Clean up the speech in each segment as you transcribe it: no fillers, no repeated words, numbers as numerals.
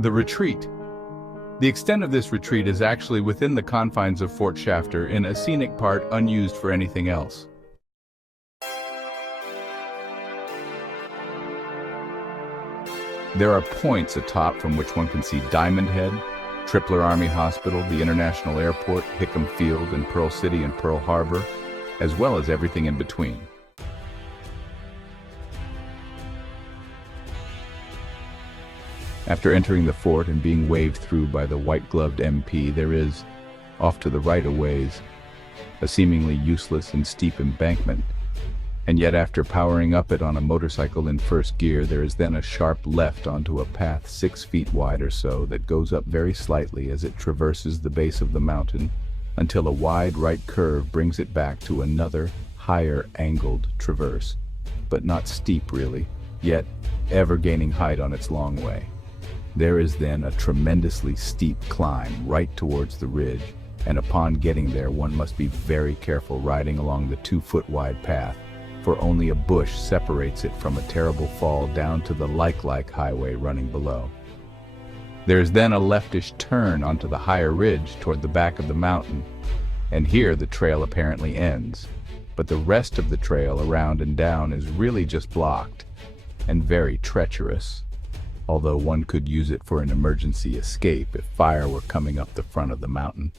The retreat. The extent of this retreat is actually within the confines of Fort Shafter in a scenic part unused for anything else. There are points atop from which one can see Diamond Head, Tripler Army Hospital, the International Airport, Hickam Field, and Pearl City and Pearl Harbor, as well as everything in between. After entering the fort and being waved through by the white-gloved MP, there is, off to the right a ways, a seemingly useless and steep embankment. And yet after powering up it on a motorcycle in first gear, there is then a sharp left onto a path 6 feet wide or so that goes up very slightly as it traverses the base of the mountain until a wide right curve brings it back to another, higher angled traverse, but not steep really, yet ever gaining height on its long way. There is then a tremendously steep climb right towards the ridge, and upon getting there one must be very careful riding along the 2-foot wide path, for only a bush separates it from a terrible fall down to the like highway running below. There is then a leftish turn onto the higher ridge toward the back of the mountain, and here the trail apparently ends, but the rest of the trail around and down is really just blocked, and very treacherous, although one could use it for an emergency escape if fire were coming up the front of the mountain.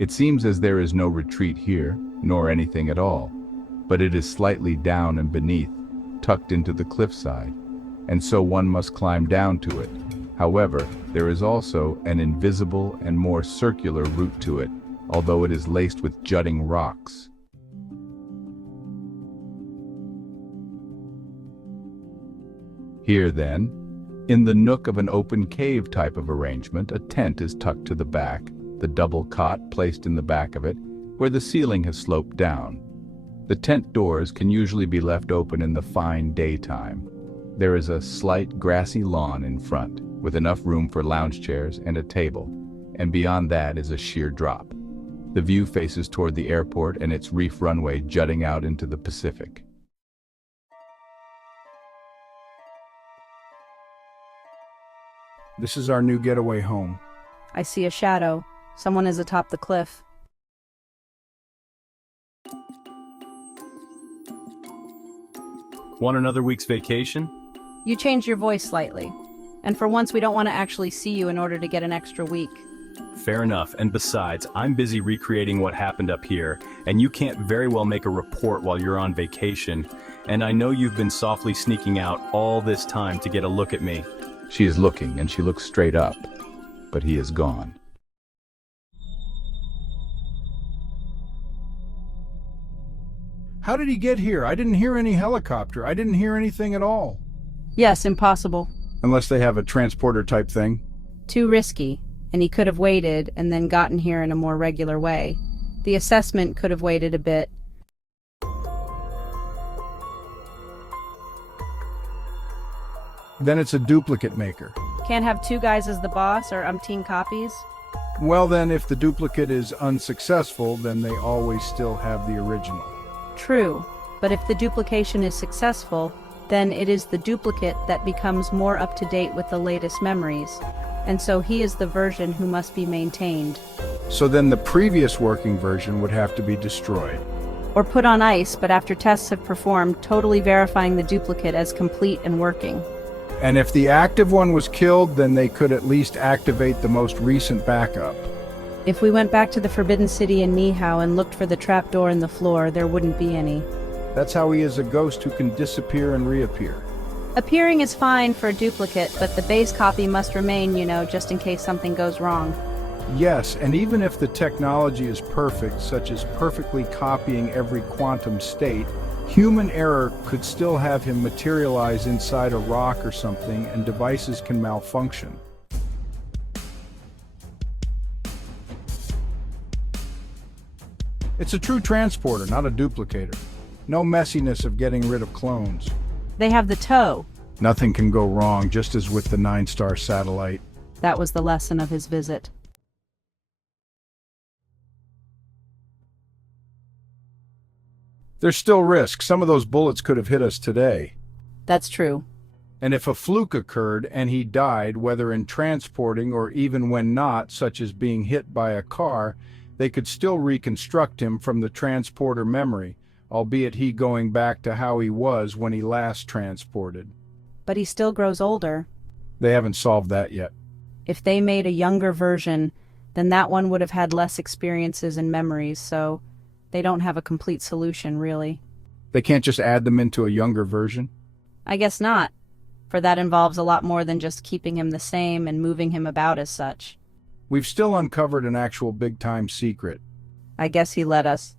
It seems as there is no retreat here, nor anything at all, but it is slightly down and beneath, tucked into the cliffside, and so one must climb down to it. However, there is also an invisible and more circular route to it, although it is laced with jutting rocks. Here then, in the nook of an open cave type of arrangement, a tent is tucked to the back, the double cot placed in the back of it, where the ceiling has sloped down. The tent doors can usually be left open in the fine daytime. There is a slight grassy lawn in front, with enough room for lounge chairs and a table, and beyond that is a sheer drop. The view faces toward the airport and its reef runway jutting out into the Pacific. This is our new getaway home. I see a shadow. Someone is atop the cliff. Want another week's vacation? You changed your voice slightly. And for once we don't want to actually see you in order to get an extra week. Fair enough, and besides, I'm busy recreating what happened up here, and you can't very well make a report while you're on vacation, and I know you've been softly sneaking out all this time to get a look at me. She is looking, and she looks straight up, but he is gone. How did he get here? I didn't hear any helicopter. I didn't hear anything at all. Yes, impossible. Unless they have a transporter type thing. Too risky, and he could have waited and then gotten here in a more regular way. The assessment could have waited a bit. Then it's a duplicate maker. Can't have two guys as the boss or umpteen copies? Well then, if the duplicate is unsuccessful, then they always still have the original. True, but if the duplication is successful, then it is the duplicate that becomes more up to date with the latest memories, and so he is the version who must be maintained. So then the previous working version would have to be destroyed. Or put on ice, but after tests have performed, totally verifying the duplicate as complete and working. And if the active one was killed, then they could at least activate the most recent backup. If we went back to the Forbidden City in Nihao and looked for the trapdoor in the floor, there wouldn't be any. That's how he is a ghost who can disappear and reappear. Appearing is fine for a duplicate, but the base copy must remain, just in case something goes wrong. Yes, and even if the technology is perfect, such as perfectly copying every quantum state, Human error could still have him materialize inside a rock or something, and devices can malfunction. It's a true transporter, not a duplicator. No messiness of getting rid of clones. They have the toe. Nothing can go wrong, just as with the 9-star satellite. That was the lesson of his visit. There's still risk. Some of those bullets could have hit us today. That's true. And if a fluke occurred and he died, whether in transporting or even when not, such as being hit by a car, they could still reconstruct him from the transporter memory, albeit he going back to how he was when he last transported. But he still grows older. They haven't solved that yet. If they made a younger version, then that one would have had less experiences and memories, so they don't have a complete solution, really. They can't just add them into a younger version? I guess not, for that involves a lot more than just keeping him the same and moving him about as such. We've still uncovered an actual big-time secret. I guess he let us.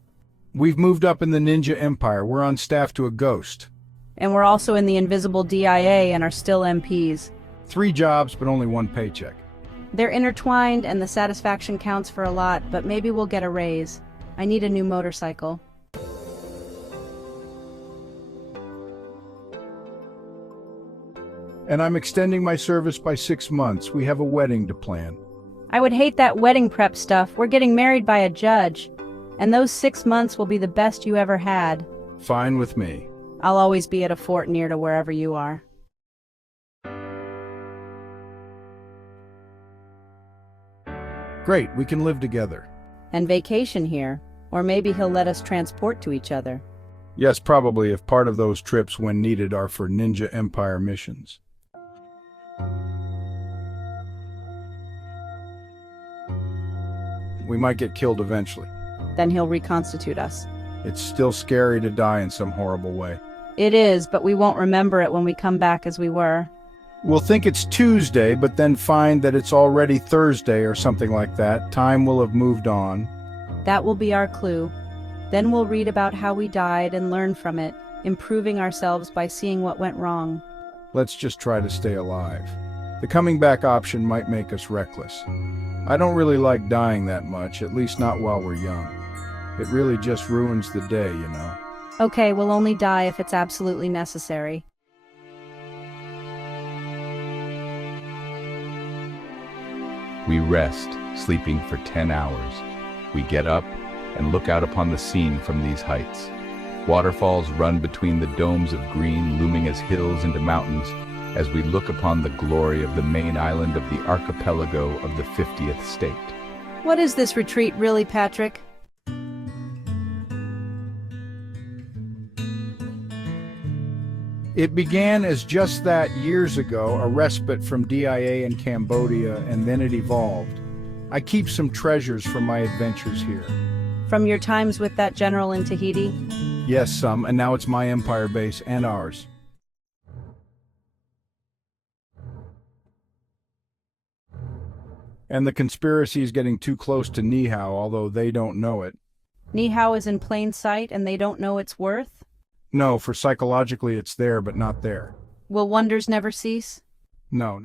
We've moved up in the Ninja Empire. We're on staff to a ghost. And we're also in the invisible DIA and are still MPs. 3 jobs, but only 1 paycheck. They're intertwined and the satisfaction counts for a lot, but maybe we'll get a raise. I need a new motorcycle. And I'm extending my service by 6 months. We have a wedding to plan. I would hate that wedding prep stuff. We're getting married by a judge. And those 6 months will be the best you ever had. Fine with me. I'll always be at a fort near to wherever you are. Great, we can live together. And vacation here. Or maybe he'll let us transport to each other. Yes, probably, if part of those trips when needed are for Ninja Empire missions. We might get killed eventually. Then he'll reconstitute us. It's still scary to die in some horrible way. It is, but we won't remember it when we come back as we were. We'll think it's Tuesday, but then find that it's already Thursday or something like that. Time will have moved on. That will be our clue. Then we'll read about how we died and learn from it, improving ourselves by seeing what went wrong. Let's just try to stay alive. The coming back option might make us reckless. I don't really like dying that much, at least not while we're young. It really just ruins the day, you know. Okay, we'll only die if it's absolutely necessary. We rest, sleeping for 10 hours. We get up and look out upon the scene from these heights. Waterfalls run between the domes of green, looming as hills into mountains, as we look upon the glory of the main island of the archipelago of the 50th state. What is this retreat really, Patrick? It began as just that years ago, a respite from DIA in Cambodia, and then it evolved. I keep some treasures from my adventures here. From your times with that general in Tahiti? Yes, some, and now it's my Empire base and ours. And the conspiracy is getting too close to Nihao, although they don't know it. Nihao is in plain sight and they don't know its worth? No, for psychologically it's there, but not there. Will wonders never cease? No.